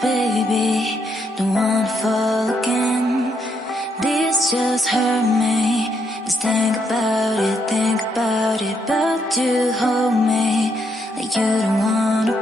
baby, don't wanna fall again. This just hurt me. Just think about it, but you hold me like you don't wanna